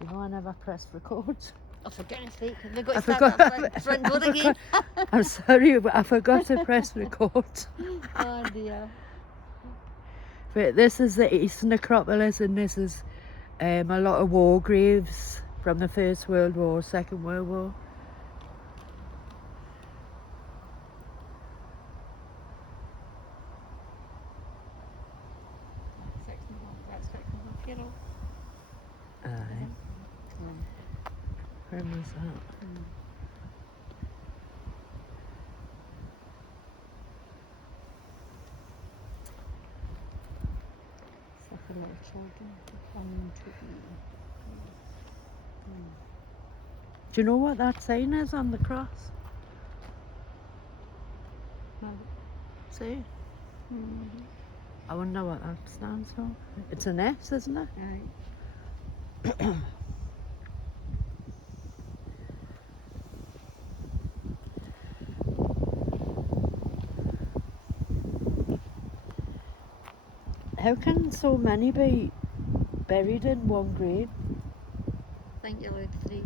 You know, I never pressed record. Oh, for goodness sake, have we got I to start forgot. that front door again? I'm sorry, but I forgot to press record. Oh dear. But this is the East Necropolis, and this is a lot of war graves from the First World War, Second World War. That's 6.5 year old. Aye. When was that? It's like a lot of children coming to Do you know what that sign is on the cross? See? I wonder what that stands for. It's an S, isn't it? Aye. How can so many be buried in one grave? I think you're allowed 3.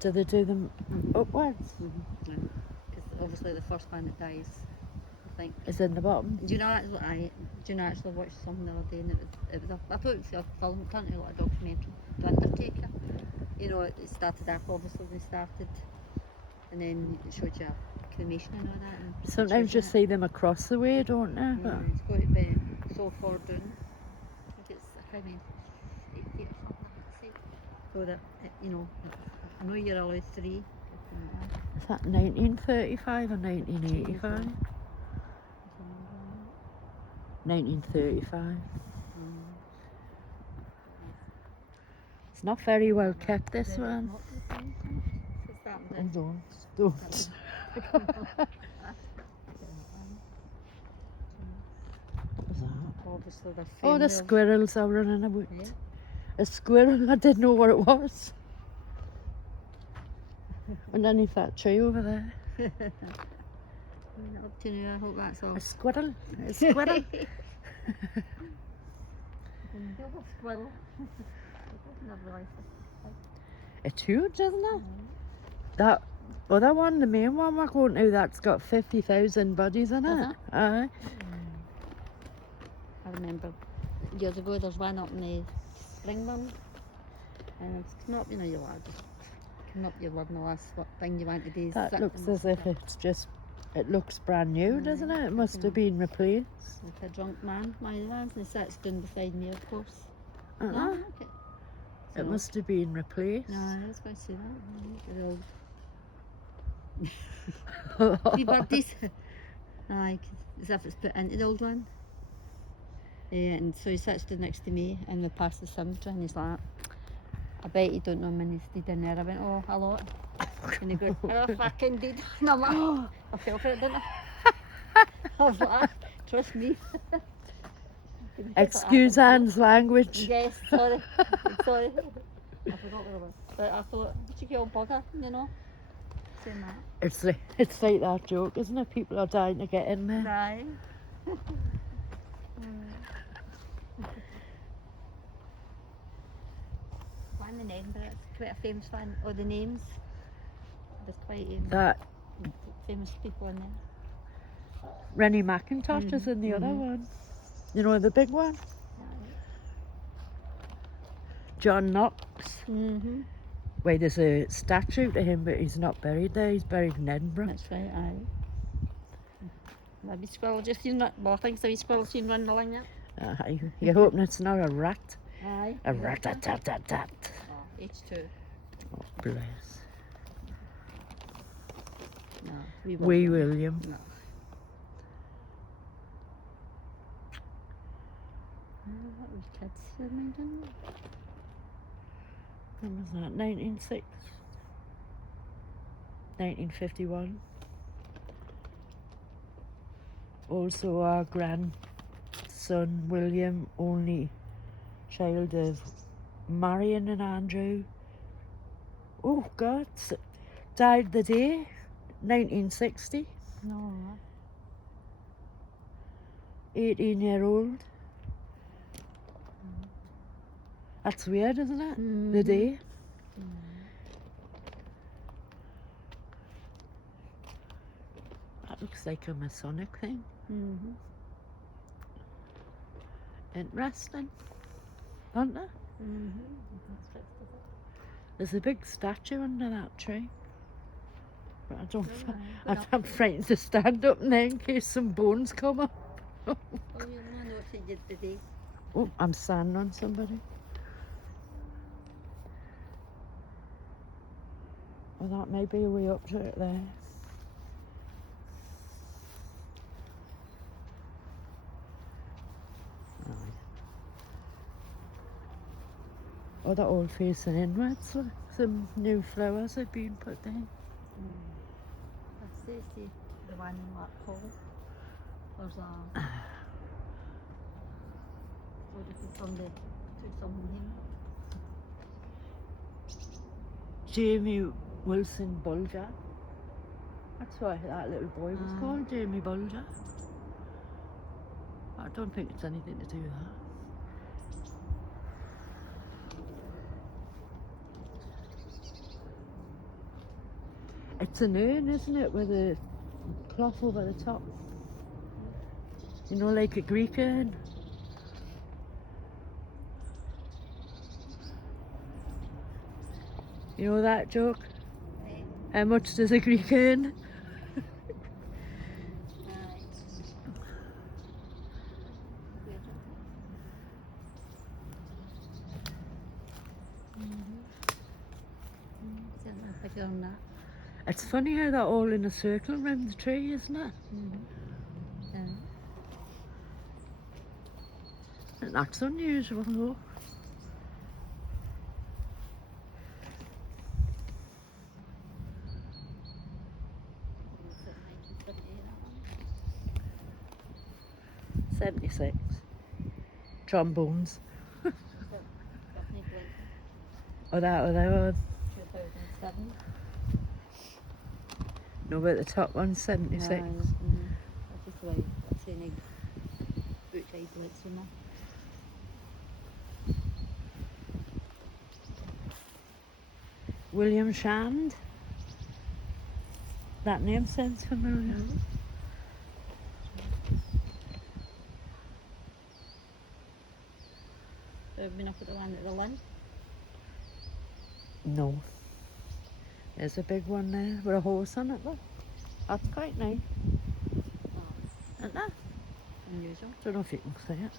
Do they do them upwards? Because obviously the first one that dies, I think. Is in the bottom? Do you know that's what I actually watched something the other day, and it was I thought it was a film, it turned out like a documentary. The Undertaker. You know, it started off obviously when it started, and then it showed you cremation and all that. And Sometimes you see them across the way, don't you? yeah, it's got to be so far down. I think it's, I can't remember, 8 feet or something like that. So that, you know, I know you're allowed 3. Is that 1935 or 1985? 1935. It's not very well kept, this one. Oh, don't. What's that? Obviously the Oh, the family of- squirrels are running about. Yeah. A squirrel, I didn't know what it was. Underneath that tree over there. Up to now, I hope that's all. A squirrel. A squirrel. Squirrel. It's huge, isn't it? That other one, the main one we're going to, that's got 50,000 bodies in it. Aye. I remember years ago there's one up in the Springburn, and it's come up, you know, you lad, come up, you love the last thing you want to do. That looks as if it's just, it looks brand new, doesn't it? It must have been replaced. Like a drunk man, my lads, and he sits down beside me, of course. Uh-uh. No, okay. It must have been replaced. No, I was going to say that. Wee birdies. Aye, as if it's put into the old one. And so he sits down next to me, and we pass the cemetery, and he's like, I bet you don't know how many stayed in there. I went, oh, a lot. And he goes, I fucking did. And I'm like, I fell for it, didn't I? I was like, trust me. Excuse Anne's language. Yes, sorry. Sorry. I forgot what it was. But I thought, what you get all bugger, you know? Saying that. It's like that joke, isn't it? People are dying to get in there. Aye. One in Edinburgh, it's quite a famous one. Oh, the names. There's quite That famous people in there. Rennie McIntosh is in the other one. You know, the big one? John Knox. Wait, there's a statue to him, but he's not buried there. He's buried in Edinburgh. That's right, aye. Maybe squirrel just seen that. Well, I think so. Squirrel seen running along there. You're hoping it's not a rat. Aye. A rat-tat-tat-tat. Oh, H2. Oh, bless. No, Wee William. No. What was kids swimming, didn't we? When was that? 1951. Also our grandson William, only child of Marion and Andrew. Oh God, died the day, 1960. No. 18-year-old. That's weird, isn't it? Mhm. The day. That looks like a Masonic thing. Mm-hmm. Interesting, aren't there? Mm-hmm. There's a big statue under that tree. But I don't. Right. I'm frightened to stand up now in case some bones come up. Oh, you know what she did today. Oh, I'm standing on somebody. Well, that may be a way up to it there. Aye. Oh, they're all facing inwards. Look. Some new flowers have been put down. That's the one in that hole. There's a. What if it's from the to someone here? Jamie Wilson Bulger. That's why that little boy was Ah. called Jamie Bulger. I don't think it's anything to do with that. It's an urn, isn't it, with a cloth over the top? You know, like a Greek urn. You know that joke? How much does a Greek urn? On that. It's funny how they're all in a circle around the tree, isn't it? Yeah. And that's unusual, though. Is it 1978, that one? 76. Trombones. Definitely like Oh, that was. 2007. No, but the top one's 76. That's just like that's saying boot type like summer. William Shand. That name sounds familiar. So I've been up at the one at the Lynn. No. There's a big one there with a horse on it, though. That's quite nice. Isn't that? Unusual. Don't know if you can see it.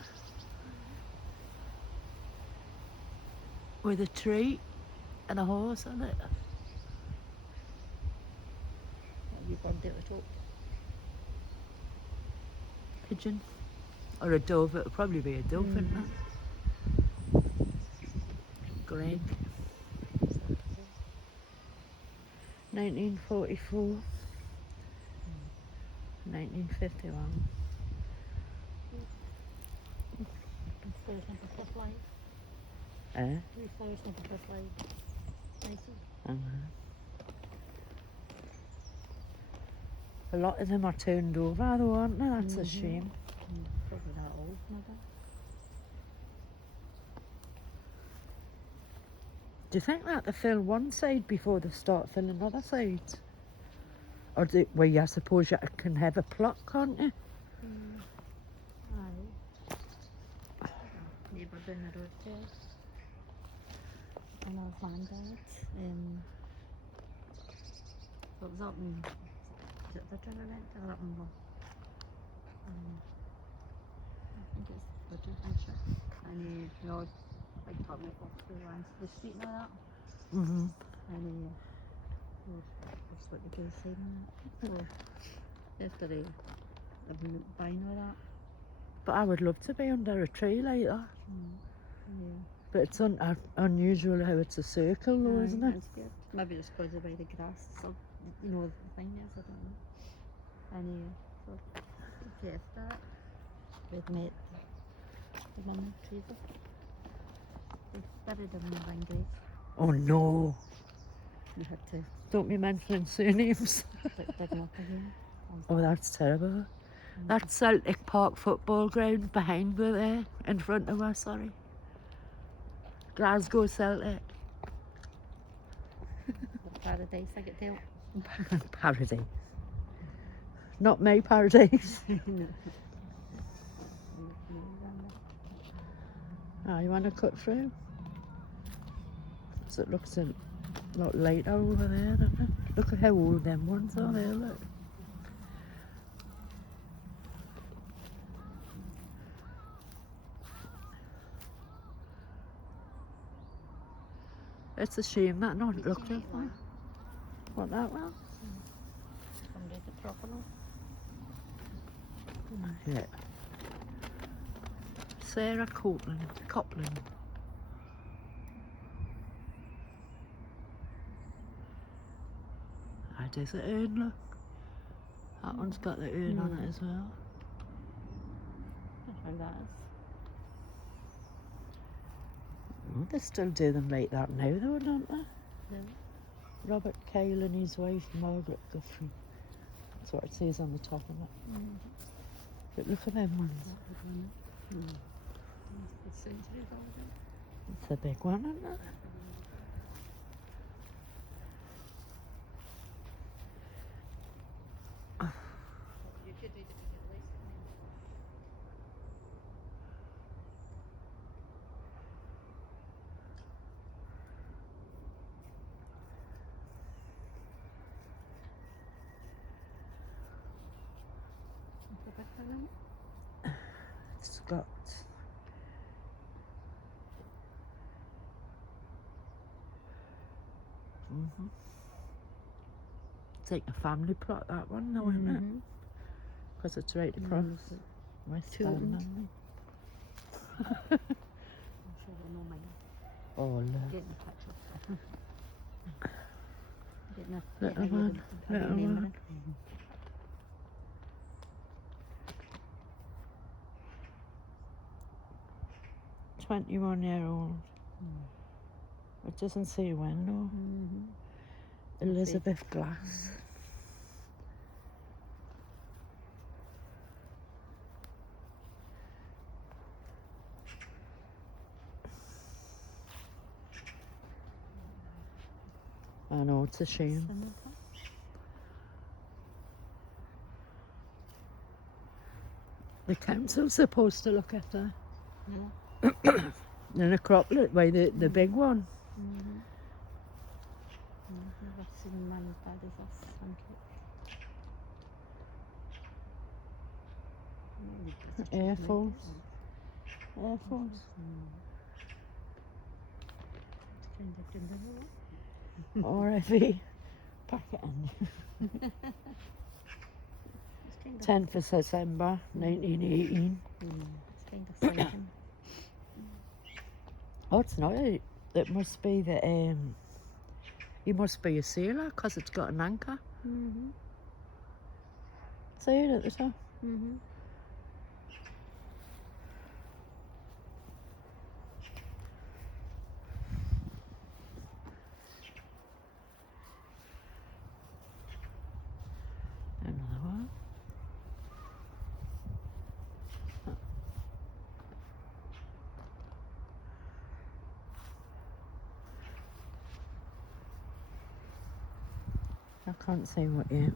With a tree and a horse on it. You bird at the top. Pigeon. Or a dove. It'll probably be a dove, isn't it? Greg. 1944. 1951. Flowers in the fifth line. Eh? 3 flowers in the fifth line. Nice. A lot of them are turned over, though, aren't they? That's a shame. Probably that old, maybe. Do you think that they fill one side before they start filling other sides? Or well, I suppose you can have a plot, can't you? Aye. Neighbour down the road there. And our granddad. So it was up in, is it the Trinidad or up in I think it's Bridget. And he always like taught me off the lines the street and all that. Mm-hmm. And that's what the guy said on it. So after I've been buying all that. But I would love to be under a tree like that. Yeah. But it's unusual how it's a circle, though, isn't it? That's good. Maybe it's because of by the grass, so you know the thing is, I don't know. And so okay, that we've met the mum Teresa. They buried him in the Van grave. Oh no! We had to Don't be mentioning surnames. dig him up again. Oh, that's terrible. That's Celtic Park football ground behind me there, in front of us, sorry. Glasgow Celtic. Paradise, I get tell. Paradise. Not my paradise. No. Oh, you want to cut through? So it looks a lot later over there, doesn't it? Look at how old them ones are there, look. It's a shame that not looked at that. What, that one? From the Necropolis. Yeah. Sarah Copland. There's the urn, look. That one's got the urn on it as well. I found that is. They still do them like that now though, don't they? Yeah. Robert Cale and his wife Margaret Guthrie. That's what it says on the top of it. But look at them ones. It's a big one, isn't it? It's got it's like a family plot, that one, though, isn't it? Because it's right across West Stand. Oh, look. Little one, little one. 21-year-old. It doesn't say when, though. Elizabeth Glass. I know, it's a shame. The council's supposed to look at that. The Necropolis, why the big one. Air Force. Air Force. RFE. Pack it in. 10th of December 1918. Oh, it's not. It must be the he must be a sailor because it's got an anchor. See it at the top. Another one. I can't see what yet.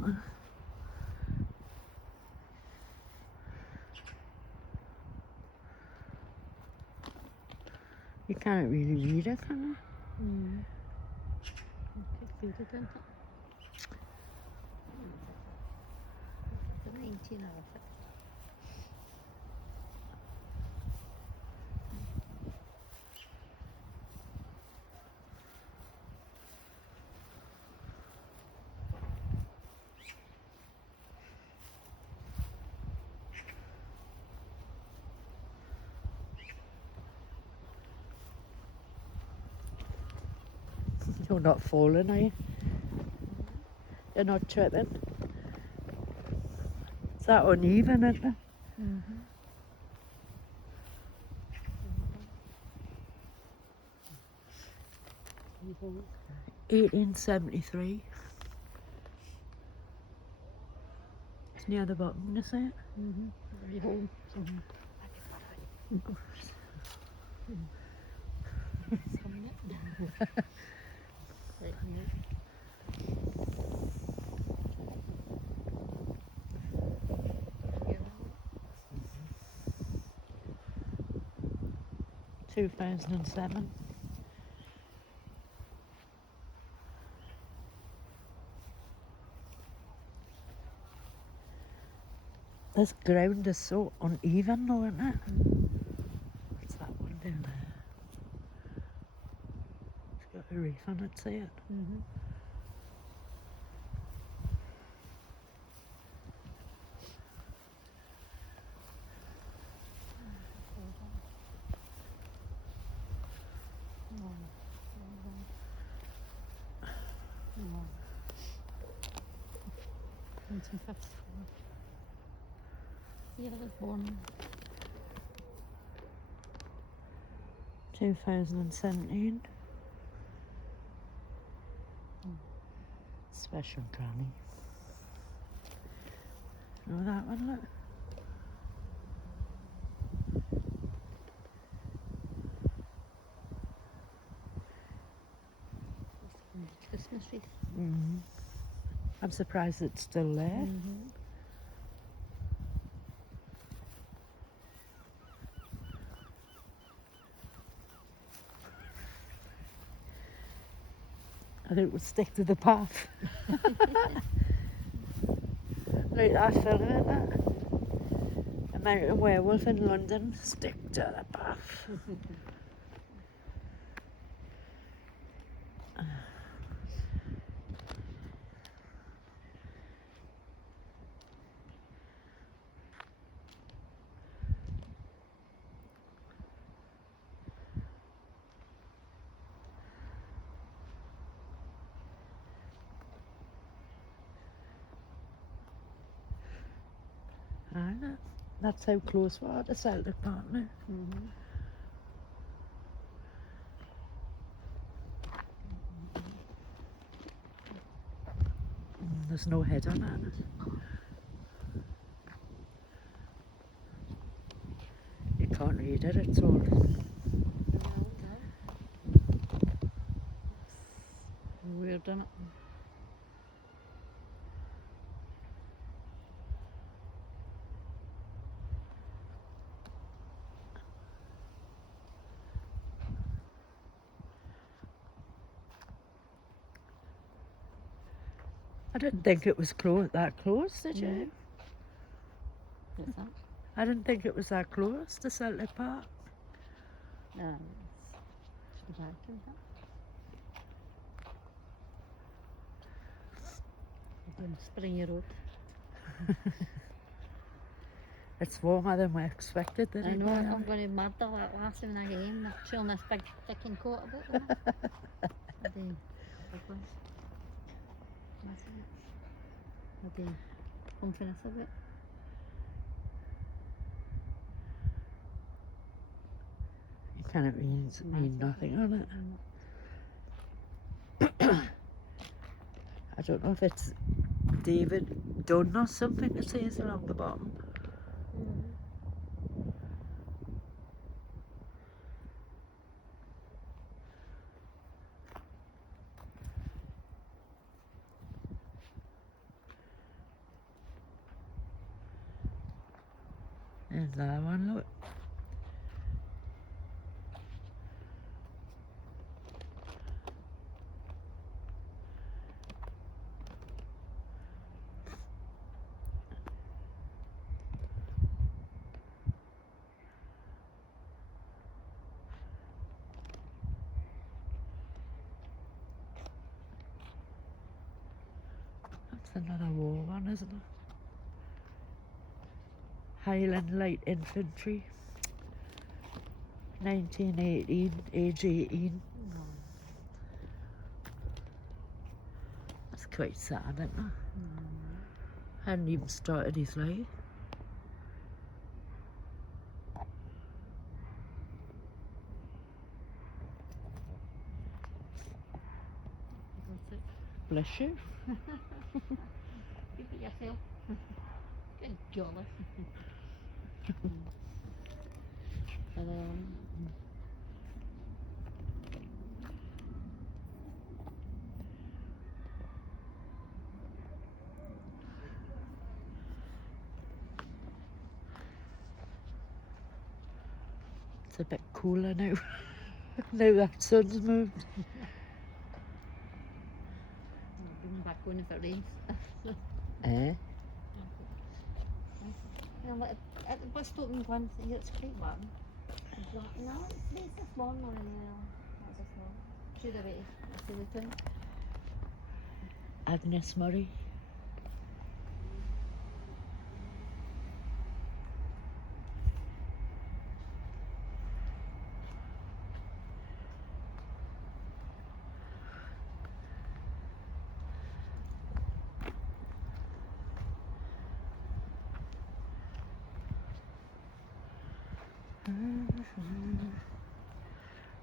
You can't really read it, can you? You're not falling, are you? You're not tripping. Is that uneven, isn't it? 1873. It's near the bottom, you see it? Right, no. 2007. This ground is so uneven though, isn't it? What's that one down there? It's got a reef on it, see it? Yeah, I was born. 2017. Special granny. Know that one, look? Christmas wreath. I'm surprised it's still there. I think it would stick to the path. Like that film, isn't it? American Werewolf in London, stick to the path. I know. That's how close we are to Celtic Park now. There's no head on it. You can't read it, it's all. Weird, isn't it? I didn't think it was that close, did you? What's that? I didn't think it was that close to Celtic Park. It's back, isn't it? Again, Springy Road. It's warmer than we expected, I didn't know, it? I'm going to murder that lassie when I get in. They're chewing this big thicking coat about them. The big ones. Massive. The confidence of it. You can't mean nothing on it. I don't know if it's David Dunn or something it says along the bottom. There's that one, look. That's another war one, isn't it? Highland Light Infantry. 1918, age 18. That's quite sad, isn't it? Hadn't even started his life. Bless you. Keep it yourself. Good jolly. a bit cooler now. Now that sun's moved. I'll bring back on if it rains. Eh? You know, at the bus stop in Glen, it's quite warm. No, it's this morning. What's this morning? Should have waited to the town. Agnes Murray.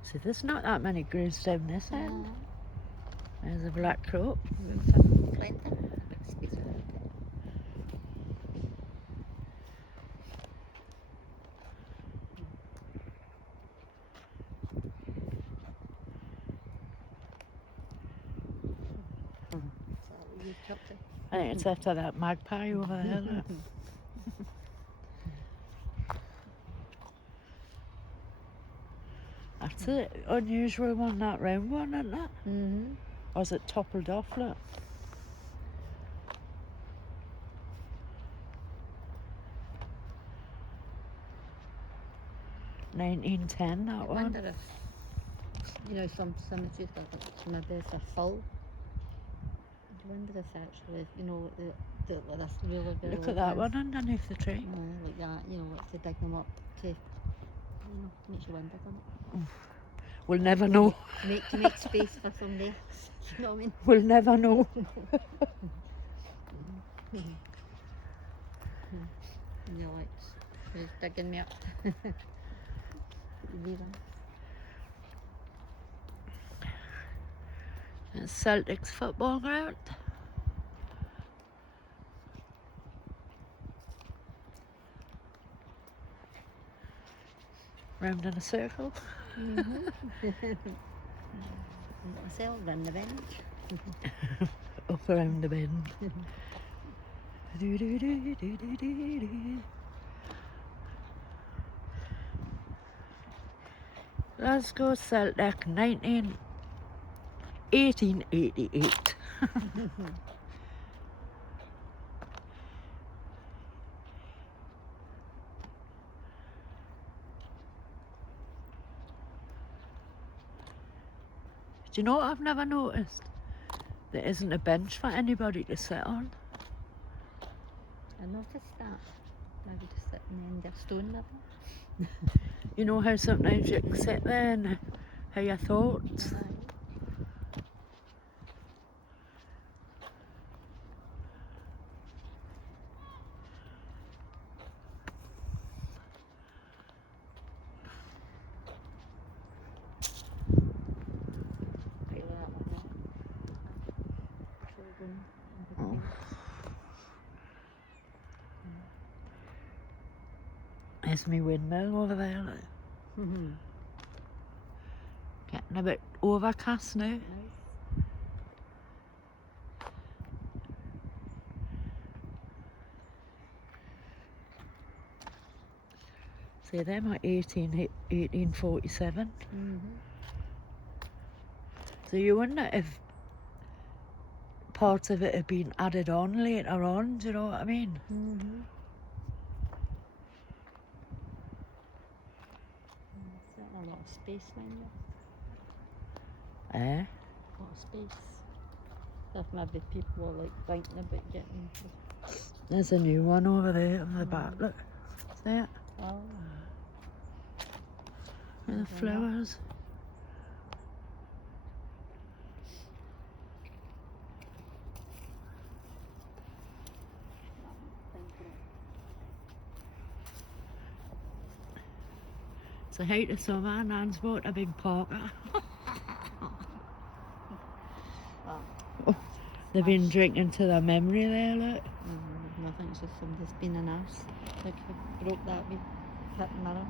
So there's not that many graves down this end. There's a black crow. Plenty. A big space for it. I think it's after that magpie over there. Look. That's it. Unusual one, that round one, isn't it? Mm-hmm. Or is it toppled off, look? $19.10, that I one. wonder if, you know, some cemeteries maybe if they're full. I wonder if actually, you know, that's really very Look old at that ones. one underneath the tree. Like that, you know, like to dig them up to, you know, makes you wonder, doesn't it? We'll never know. To make space for somebody else. You know what I mean? We'll never know. And you're like, who's digging me up? It's Celtics football ground. Round in a circle. Myself around the bench. Up around the bend. Glasgow Celtic 1888. Do you know what I've never noticed? There isn't a bench for anybody to sit on. I noticed that. Maybe just sitting in the stone level. You know how sometimes you can sit there and have your thoughts? Oh. There's me windmill over there. Look. Getting a bit overcast now. Nice. See, them are 1847. So you wonder if parts of it have been added on later on, do you know what I mean? A lot of space around Eh? there. A lot of space. If maybe people are like thinking about getting. There's a new one over there on the back, look. See it? Oh. With the flowers. It's the height of summer, Nan's bought a big parka. Oh, they've been drinking to their memory there, look. I think it's just somebody's been an arse. Like I broke that wee pit mirror.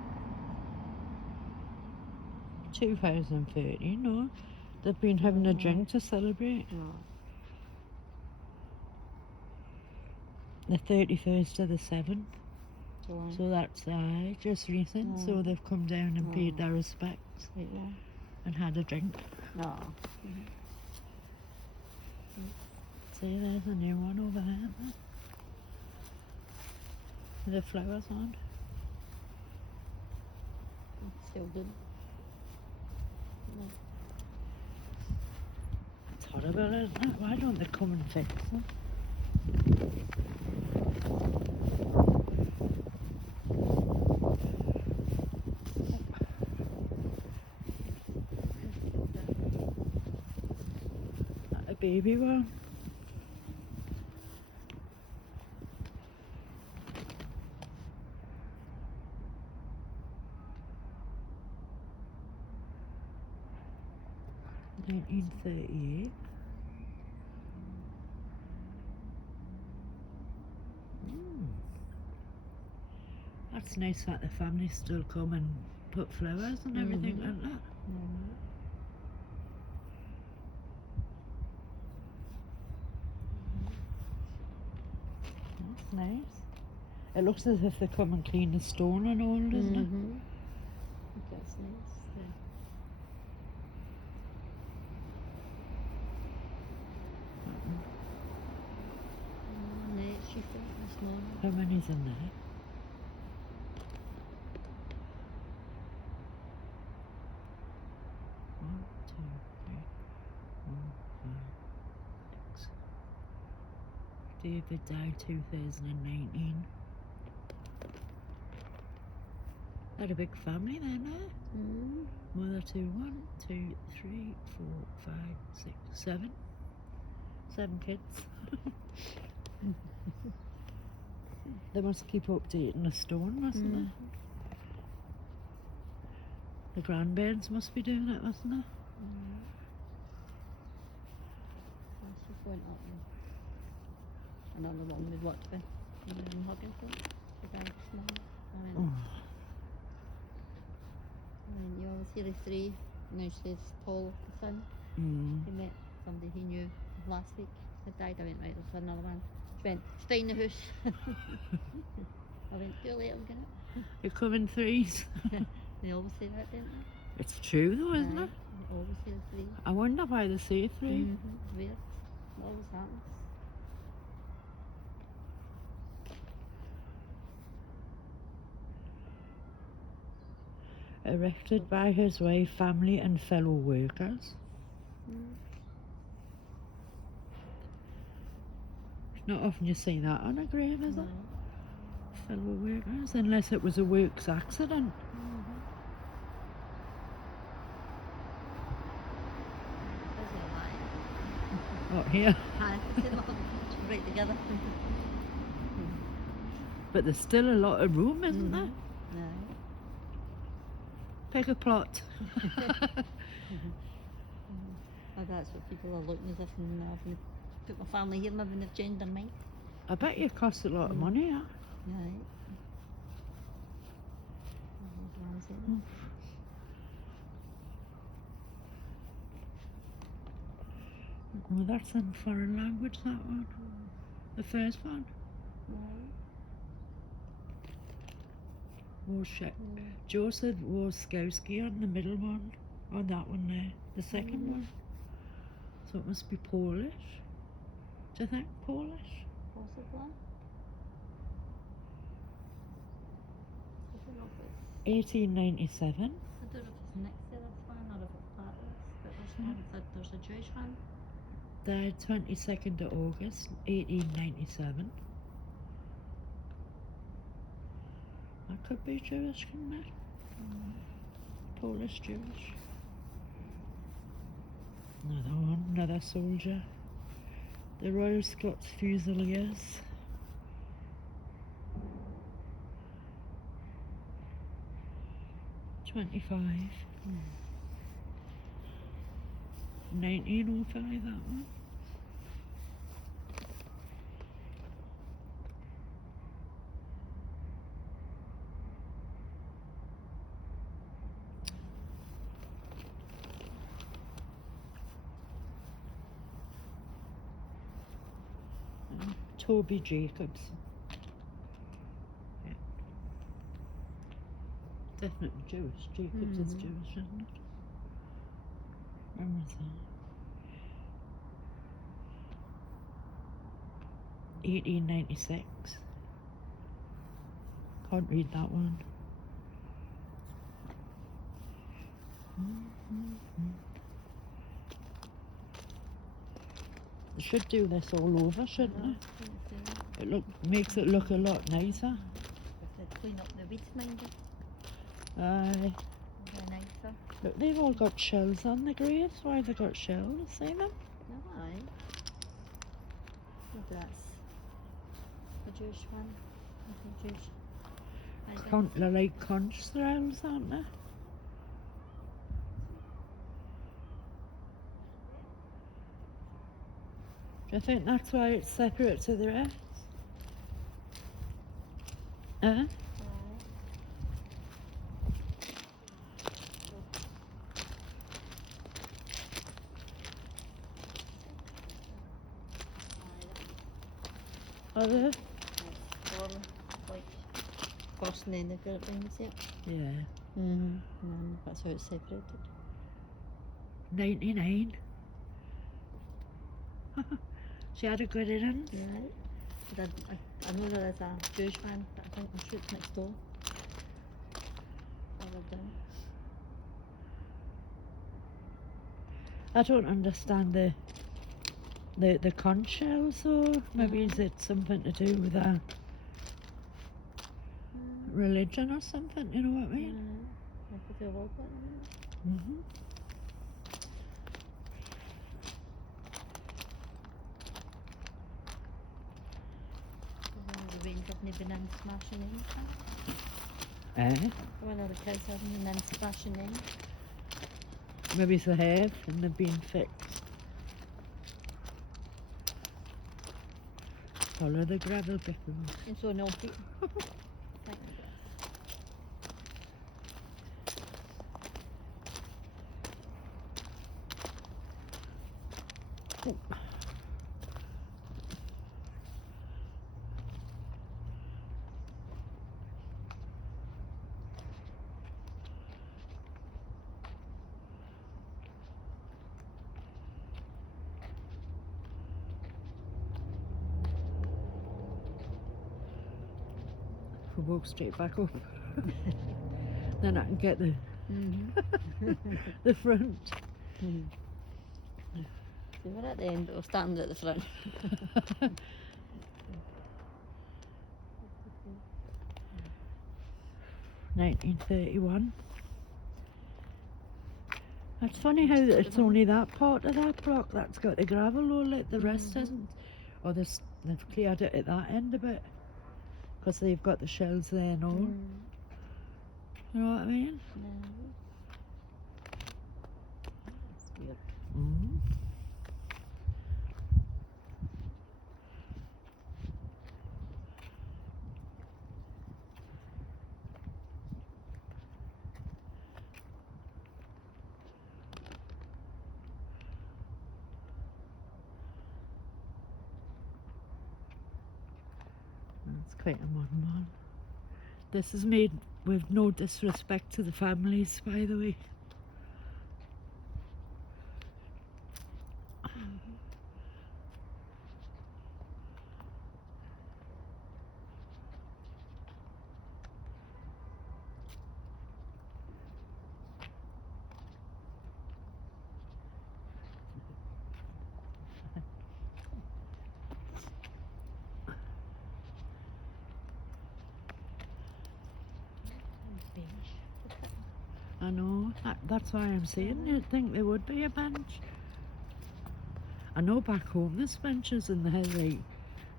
2013, no. They've been having a drink to celebrate. The 31st of the 7th. July. So that's just recent. So they've come down and paid their respects Right there. and had a drink. No. See, there's a new one over there. Isn't there? With the flowers on. Still good. It's horrible, isn't it? Why don't they come and fix them? That a baby one? $1938. That's nice that the family still come and put flowers and everything like that. That's nice. It looks as if they come and clean the stone and all, doesn't it? That's nice. How many's in there? One, two, three, 4, 5, 6. David died 2019. Had a big family then, Mother to 1, 2, 3, 4, 5, 6, 7. 7 kids. They must keep updating the stone, mustn't they? The grandparents must be doing it, mustn't they? She's going up there. Another one we've worked with. And hugging for the guy small. And you always hear the three. And then she's Paul, the son. He met somebody he knew last week. He died. I went, right, there's another one. She went, stay in the house. I went, see you later, I'm gonna. You come in threes. They always say that, don't they? It's true though, isn't it? They always say three. I wonder why they say 3. Weird. It always happens. Erected by his wife, family and fellow workers. Not often you see that on a grave, is it? Fellow workers, unless it was a works accident. Oh, here. Right together. But there's still a lot of room, isn't there? No. Pick a plot. Oh, that's what people are looking as if I'm having to put my family here, maybe they've changed their mind. I bet you it costs a lot of money, yeah? Right. Well, that's in foreign language, that one. The first one. Joseph Woskowski on the middle one. On that one there. The second one. So it must be Polish. Do you think Polish? Possibly. 1897. I don't know if it's next to this one or if it's that one, but there's a Jewish one. Died 22nd of August, 1897. That could be Jewish, couldn't it? Polish Jewish. Another one, another soldier. The Royal Scots Fusiliers. $25. 1905, that one. Toby Jacobs. Yeah. Definitely Jewish. Jacob's is Mhm. Jewish, isn't it? When was that? 1896. Can't read that one. They should do this all over, shouldn't No, they? It makes it look a lot nicer. if they clean up the weeds, mind it. Aye. They're nicer. Look, they've all got shells on the graves. Why have they got shells? See them? No, aye. Maybe that's a Jewish one. I think Jewish. They're like conch shells, aren't they? Do you think that's why it's separate to the rest? Huh? Are they? That's warm, like first and then they've got it behind it. Yeah. And that's how it's separated. 99. She had a good innings. Yeah. But I know there is a Jewish one, but I think I'm sure it's next door. Further down. I don't understand the conch shells, so maybe is it something to do with a religion or something, you know what I mean? Maybe they will put them Mm-hmm. in. The rain hasn't been in smashing in. Eh? One of the kids having been in splashing in. Maybe it's the have and they've been fixed. Follow the gravel bit. And so naughty. We'll walk straight back up. Then I can get the the front. So we're at the end, but we're standing at the front. 1931. That's funny how it's only that part of that block that's got the gravel all it, the rest hasn't. Or they've cleared it at that end a bit. Because they've got the shells there and all. You know what I mean? That's weird. It's quite a modern one. This is made with no disrespect to the families, by the way. I know, that's why I'm saying you'd think there would be a bench. I know back home there's benches and they have like,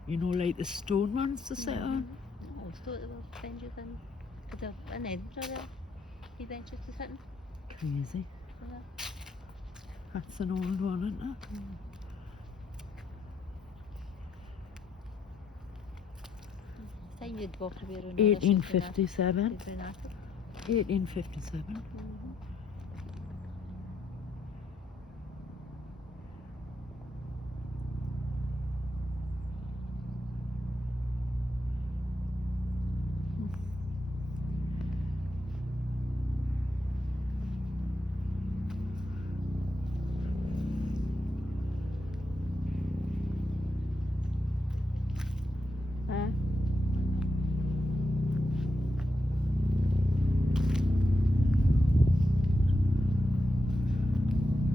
you know, like the stone ones to sit on. I always thought there were benches in Edinburgh there. The benches to sit in. Crazy. Yeah. That's an old one, isn't it? Time you'd walk away around 1857. 1857. 1857.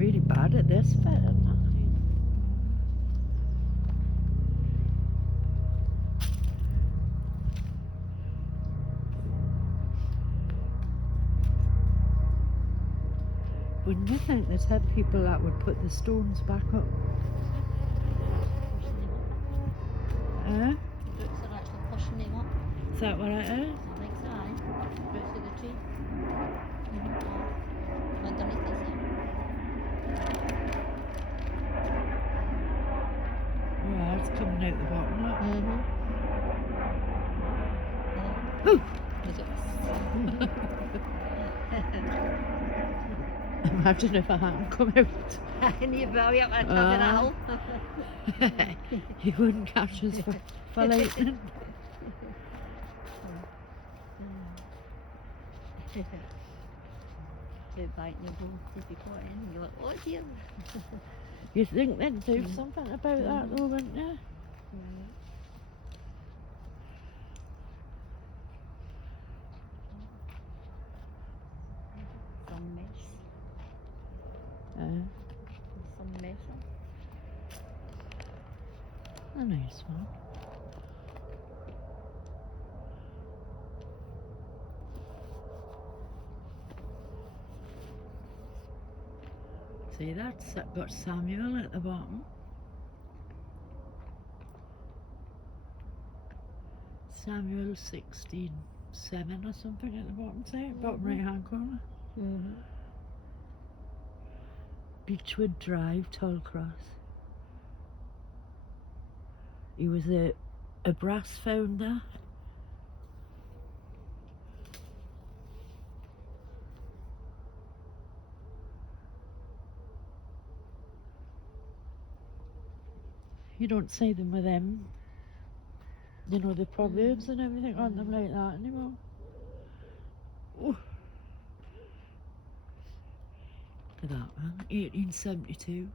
really bad at this bit, isn't it? Wouldn't you think they'd have people that would put the stones back up? Pushing them up. Eh? The roots are actually pushing them up. Is that what it is? I think so, aye. Roots of the tree. Underneath is Yeah, it's coming out the bottom, look. There. Ooh! The roots. Imagine if I hadn't come out. And you blow up and cover that hole. He wouldn't catch us for lightning. Too bite and you go if you caught in and you're like, what's here? You think they'd do something about that though, wouldn't you? Some mess. Some mess. A nice one. See, that's got Samuel at the bottom. Samuel 16:7 or something at the bottom, say, bottom right hand corner. Beechwood Drive, Tollcross. He was a brass founder. You don't see them with them, you know, the proverbs and everything on them like that anymore. Ooh. Look at that one, 1872.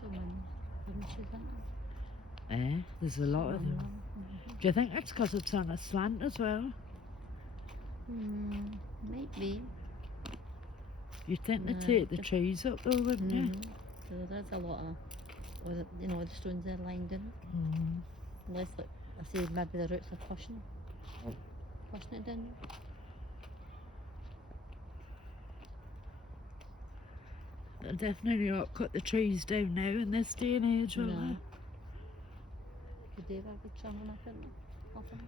So many bunches, There's a lot of them. Do you think it's because it's on a slant as well? Might be. You'd think they'd Yeah, take the just- trees up though, wouldn't you? So there's a lot of, the stones are lined in. Unless, like I say, maybe the roots are pushing it down. They'll definitely not cut the trees down now in this day and age, will No. they? Could they ever be travelling up in nothing?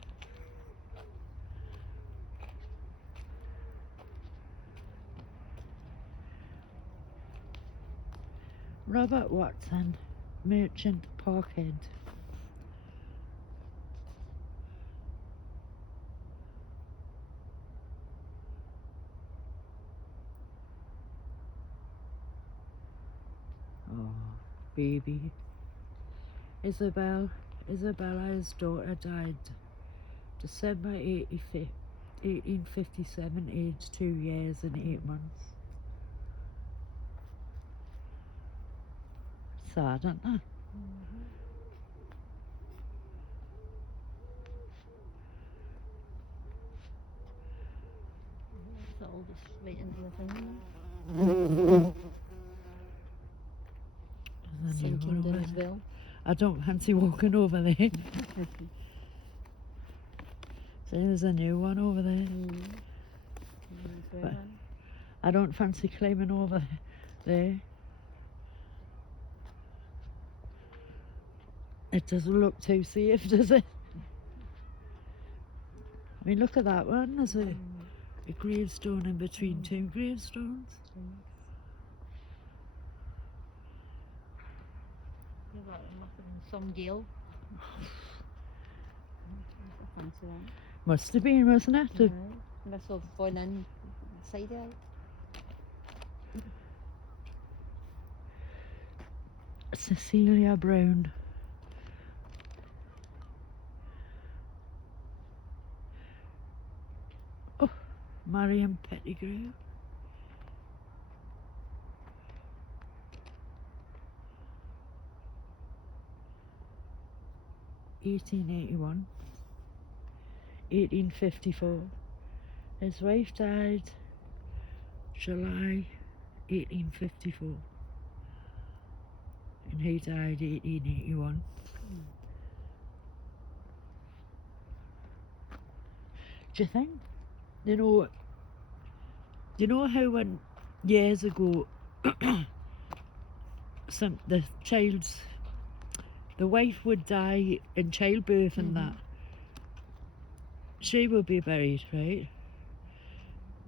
Robert Watson, Merchant, Parkhead. Oh, baby. Isabella's daughter died December 1857, aged 2 years and 8 months. Sad, isn't it? It's all just right into the thing. And then you Sinking go down over as there. well. I don't fancy walking over there. See, there's a new one over there. But I don't fancy climbing over there. It doesn't look too safe, does it? I mean, look at that one. There's a gravestone in between two gravestones. Some gale. That's a fancy one. Must have been, wasn't it? Must have fallen in side out. Cecilia Brown. Marion Pettigrew. (1881) 1854. His wife died July 1854, and he died 1881. Do you think, do you know how when years ago the wife would die in childbirth and that, she would be buried, right?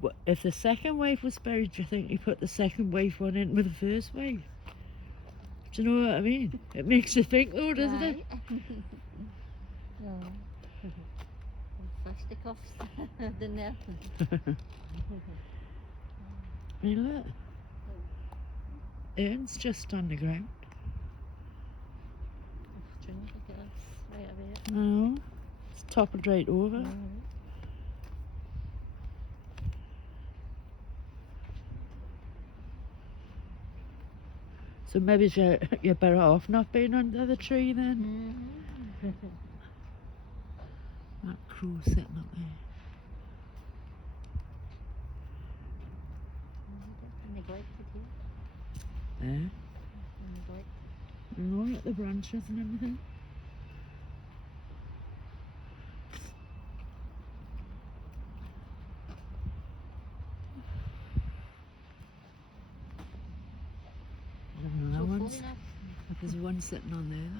But if the second wife was buried, do you think he put the second wife one in with the first wife? Do you know what I mean? It makes you think though, doesn't it? Yeah. Fisticuffs, didn't there? Hey, look. Ern's just on the ground. Right away. No, it's toppled right over. So maybe you're better off not being under the tree then. That crow sitting up there. Neglected here. Eh? Neglect. No, at the branches and everything. And another one. There's one sitting on there.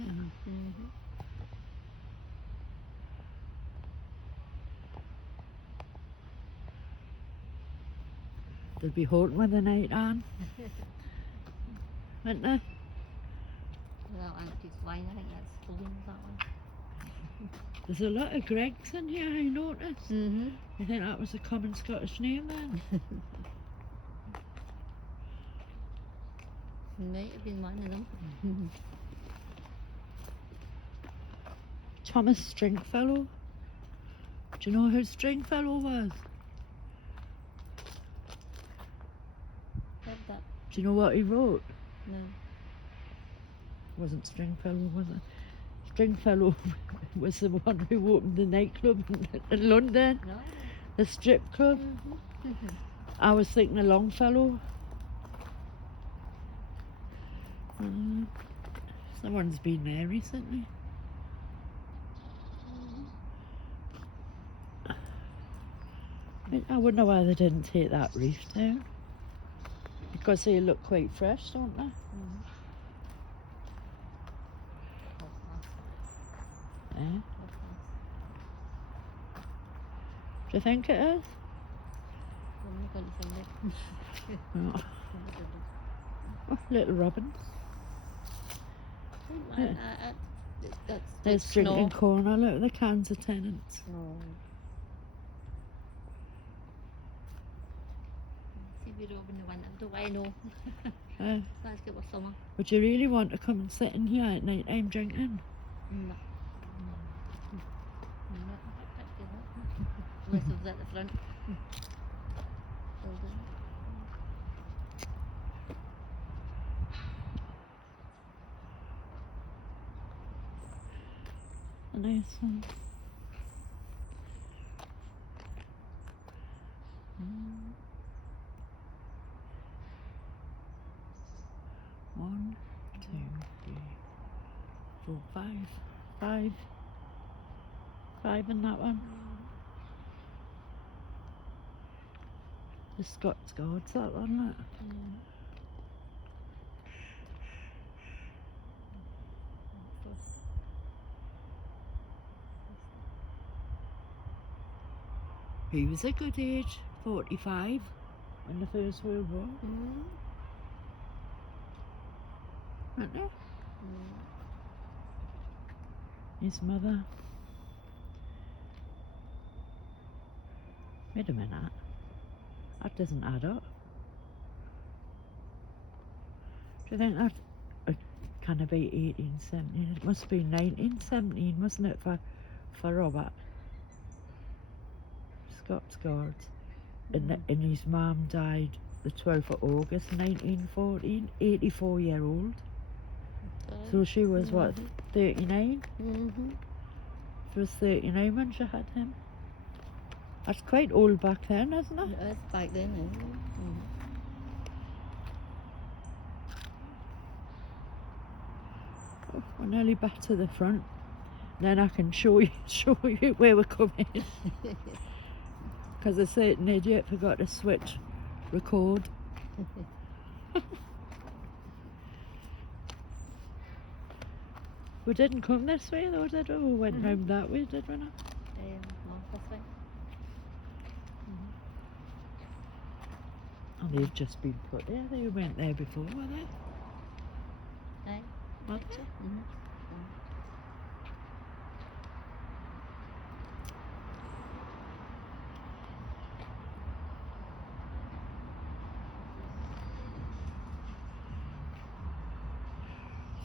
Look. There. They'll be haunting with the night on, won't they? That empty line, I think that's stolen, that one. There's a lot of Gregs in here, I noticed. I think that was a common Scottish name then. Might have been one of them. Thomas Stringfellow. Do you know who Stringfellow was? Heard that? Do you know what he wrote? No. Wasn't Stringfellow, was it? Stringfellow was the one who opened the nightclub in London, No. the strip club. I was thinking of Longfellow. Someone's been there recently. I wonder why they didn't take that reef down. Because they look quite fresh, don't they? Eh? Do you think it is? I'm not going to find it. Oh, little robins. Yeah. There's drinking corner, look at the cans of Tennants. See we robin the winter, do I know? Let's get with summer. Would you really want to come and sit in here at night time drinking? No. Unless it was at the front. A nice one. One, two, three, four, five. Five in that one. The Scots Guards, that one, look. He was a good age, 45, in the First World War. Weren't they? His mother. Wait a minute. That doesn't add up. Do you think that can it be 1817? It must be 1917, wasn't it, for Robert? Scots Guards, and his mum died the 12th of August 1914, 84-year-old. So she was what, 39? She was 39 when she had him. That's quite old back then, isn't it? It is back then, isn't it? Oh, we're nearly back to the front. Then I can show you where we're coming. Because a certain idiot forgot to switch record. We didn't come this way though, did we? We went round that way, did we not? No, this way. Oh, they've just been put there. They went there before, were they? Aye. Were they?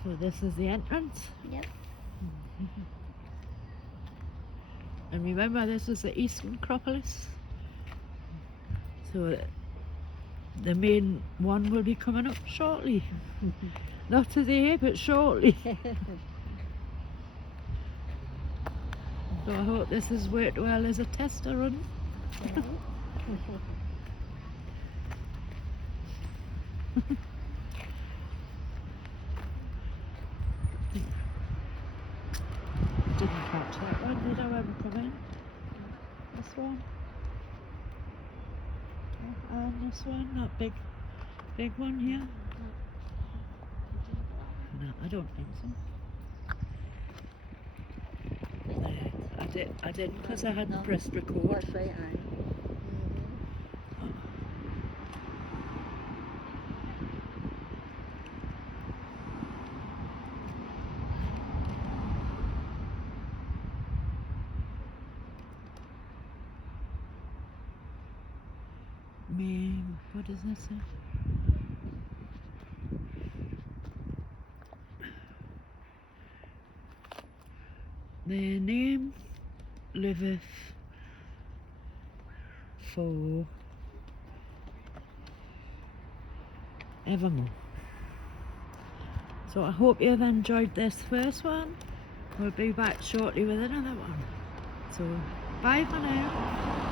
So this is the entrance. Yep. And remember, this is the East Necropolis. So the main one will be coming up shortly. Not today, but shortly. So I hope this has worked well as a tester run. Didn't catch that one, did I, when we come in? This one? And this one, that big one here? No, I don't think so. I did because I hadn't pressed record. That's right, aye. What does this say? Their name liveth for evermore. So I hope you've enjoyed this first one. We'll be back shortly with another one. So bye for now.